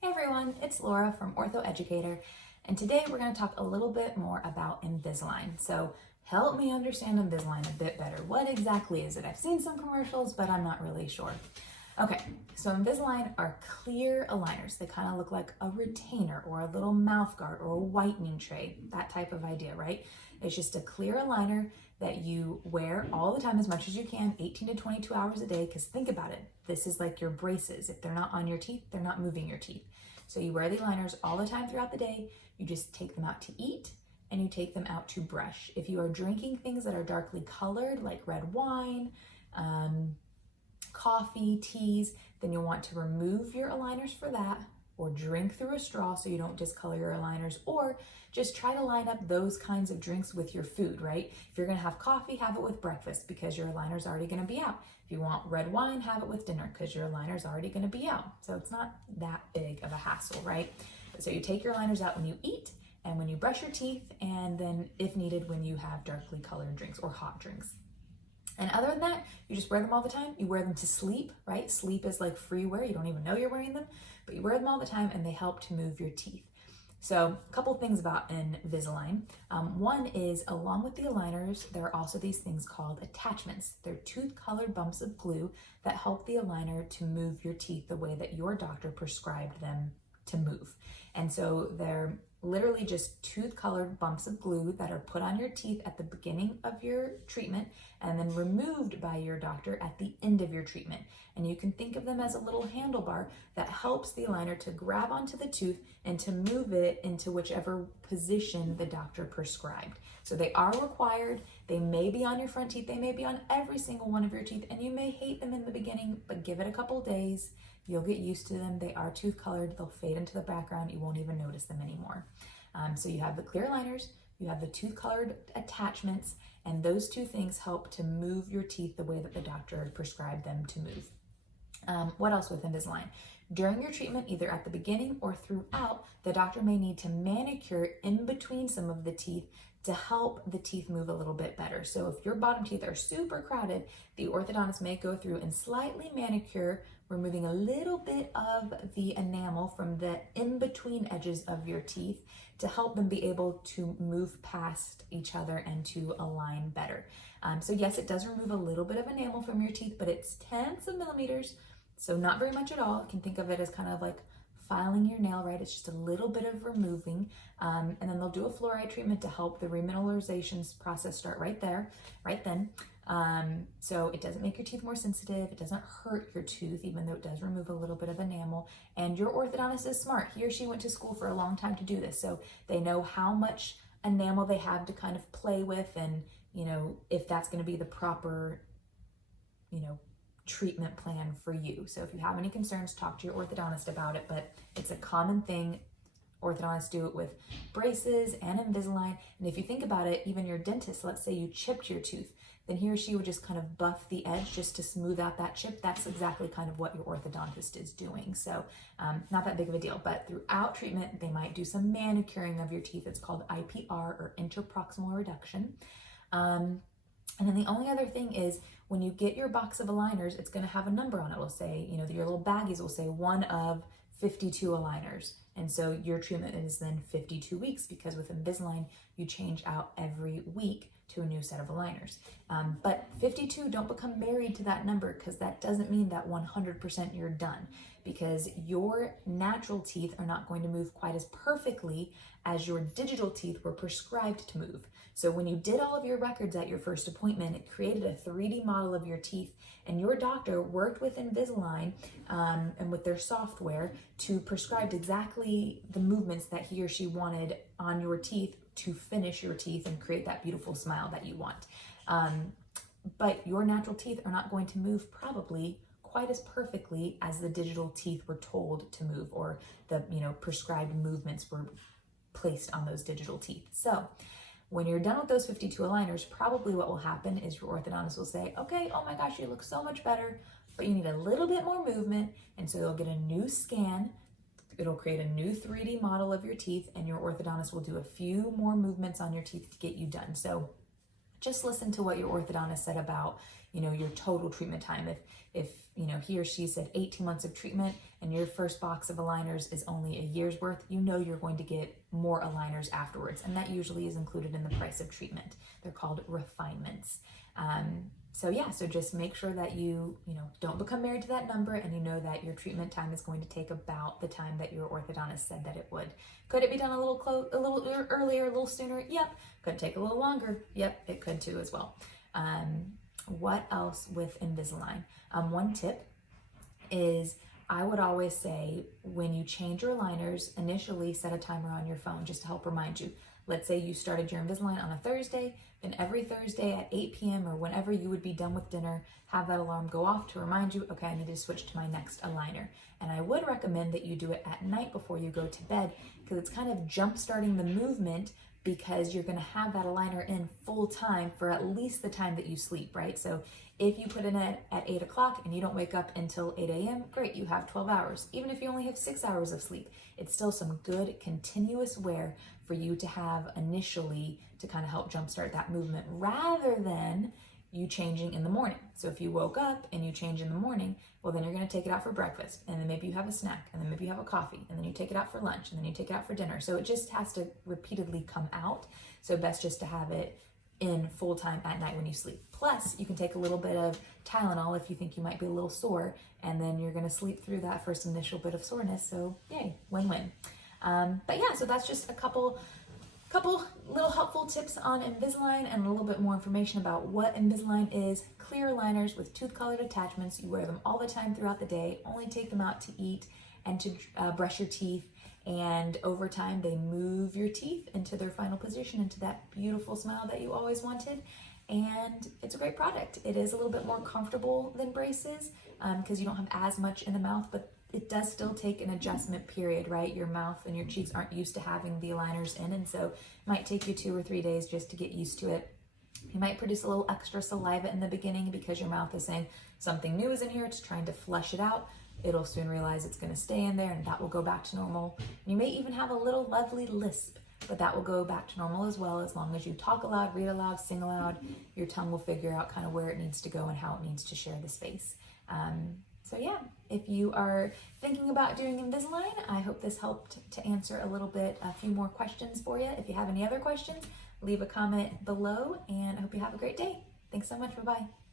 Hey everyone, it's Laura from Ortho Educator, and today we're going to talk a little bit more about Invisalign. So help me understand Invisalign a bit better. What exactly is it? I've seen some commercials, but I'm not really sure. Okay, so Invisalign are clear aligners. They kind of look like a retainer or a little mouth guard or a whitening tray, that type of idea, right? It's just a clear aligner that you wear all the time as much as you can, 18 to 22 hours a day, because think about it. This is like your braces. If they're not on your teeth, they're not moving your teeth. So you wear the aligners all the time throughout the day. You just take them out to eat and you take them out to brush. If you are drinking things that are darkly colored, like red wine, coffee, teas, then you'll want to remove your aligners for that, or drink through a straw so you don't discolor your aligners, or just try to line up those kinds of drinks with your food, right? If you're gonna have coffee, have it with breakfast because your aliner's already gonna be out. If you want red wine, have it with dinner because your aliner's already gonna be out. So it's not that big of a hassle, right? So you take your aligners out when you eat and when you brush your teeth, and then if needed, when you have darkly colored drinks or hot drinks. And other than that, you just wear them all the time. You wear them to sleep, right? Sleep is like free wear. You don't even know you're wearing them, but you wear them all the time and they help to move your teeth. So a couple things about Invisalign. One is, along with the aligners, there are also these things called attachments. They're tooth-colored bumps of glue that help the aligner to move your teeth the way that your doctor prescribed them to move. And so they're literally just tooth-colored bumps of glue that are put on your teeth at the beginning of your treatment and then removed by your doctor at the end of your treatment. And you can think of them as a little handlebar that helps the aligner to grab onto the tooth and to move it into whichever position the doctor prescribed. So they are required. They may be on your front teeth. They may be on every single one of your teeth, and you may hate them in the beginning, but give it a couple days. You'll get used to them. They are tooth colored. They'll fade into the background. You won't even notice them anymore. So you have the clear aligners, you have the tooth colored attachments, and those two things help to move your teeth the way that the doctor prescribed them to move. What else with Invisalign? During your treatment, either at the beginning or throughout, the doctor may need to manicure in between some of the teeth to help the teeth move a little bit better. So if your bottom teeth are super crowded, the orthodontist may go through and slightly manicure, removing a little bit of the enamel from the in-between edges of your teeth to help them be able to move past each other and to align better. So yes, it does remove a little bit of enamel from your teeth, but it's tenths of millimeters, so not very much at all. You can think of it as kind of like filing your nail, right? It's just a little bit of removing. And then they'll do a fluoride treatment to help the remineralization process start right then. So it doesn't make your teeth more sensitive. It doesn't hurt your tooth, even though it does remove a little bit of enamel. And your orthodontist is smart. He or she went to school for a long time to do this. So they know how much enamel they have to kind of play with, and, if that's going to be the proper, treatment plan for you. So if you have any concerns, talk to your orthodontist about it, but it's a common thing. Orthodontists do it with braces and Invisalign. And if you think about it, even your dentist, let's say you chipped your tooth, then he or she would just kind of buff the edge just to smooth out that chip. That's exactly kind of what your orthodontist is doing. So not that big of a deal, but throughout treatment, they might do some manicuring of your teeth. It's called IPR, or interproximal reduction. And then the only other thing is, when you get your box of aligners, it's going to have a number on it. It'll say, your little baggies will say one of 52 aligners. And so your treatment is then 52 weeks, because with Invisalign, you change out every week to a new set of aligners. But 52, don't become married to that number, because that doesn't mean that 100% you're done, because your natural teeth are not going to move quite as perfectly as your digital teeth were prescribed to move. So when you did all of your records at your first appointment, it created a 3D model of your teeth, and your doctor worked with Invisalign and with their software to prescribe exactly the movements that he or she wanted on your teeth to finish your teeth and create that beautiful smile that you want. But your natural teeth are not going to move probably quite as perfectly as the digital teeth were told to move, or the prescribed movements were placed on those digital teeth. So when you're done with those 52 aligners, probably what will happen is your orthodontist will say, okay, oh my gosh, you look so much better, but you need a little bit more movement. And so you'll get a new scan. It'll create a new 3D model of your teeth, and your orthodontist will do a few more movements on your teeth to get you done. So just listen to what your orthodontist said about, your total treatment time. If he or she said 18 months of treatment and your first box of aligners is only a year's worth, you know you're going to get more aligners afterwards. And that usually is included in the price of treatment. They're called refinements. So just make sure that you don't become married to that number, and you know that your treatment time is going to take about the time that your orthodontist said that it would. Could it be done a little earlier, a little sooner? Yep. Could it take a little longer? Yep, it could too as well. What else with Invisalign? One tip is I would always say when you change your aligners, initially set a timer on your phone just to help remind you. Let's say you started your Invisalign on a Thursday, then every Thursday at 8 p.m. or whenever you would be done with dinner, have that alarm go off to remind you, okay, I need to switch to my next aligner. And I would recommend that you do it at night before you go to bed, because it's kind of jump starting the movement, because you're going to have that aligner in full time for at least the time that you sleep, right? So if you put in it at 8 o'clock and you don't wake up until 8 a.m., great, you have 12 hours. Even if you only have 6 hours of sleep, it's still some good continuous wear for you to have initially to kind of help jumpstart that movement, rather than you changing in the morning. So if you woke up and you change in the morning, well, then you're going to take it out for breakfast, and then maybe you have a snack, and then maybe you have a coffee, and then you take it out for lunch, and then you take it out for dinner. So it just has to repeatedly come out. So best just to have it in full time at night when you sleep. Plus, you can take a little bit of Tylenol if you think you might be a little sore, and then you're going to sleep through that first initial bit of soreness. So yay, win-win. So that's just a couple little helpful tips on Invisalign, and a little bit more information about what Invisalign is. Clear aligners with tooth-colored attachments. You wear them all the time throughout the day. Only take them out to eat and to brush your teeth. And over time, they move your teeth into their final position, into that beautiful smile that you always wanted. And it's a great product. It is a little bit more comfortable than braces because you don't have as much in the mouth, but it does still take an adjustment period, right? Your mouth and your cheeks aren't used to having the aligners in, and so it might take you 2 or 3 days just to get used to it. You might produce a little extra saliva in the beginning because your mouth is saying something new is in here. It's trying to flush it out. It'll soon realize it's going to stay in there, and that will go back to normal. You may even have a little lovely lisp, but that will go back to normal as well, as long as you talk aloud, read aloud, sing aloud. Your tongue will figure out kind of where it needs to go and how it needs to share the space. If you are thinking about doing Invisalign, I hope this helped to answer a few more questions for you. If you have any other questions, leave a comment below, and I hope you have a great day. Thanks so much. Bye-bye.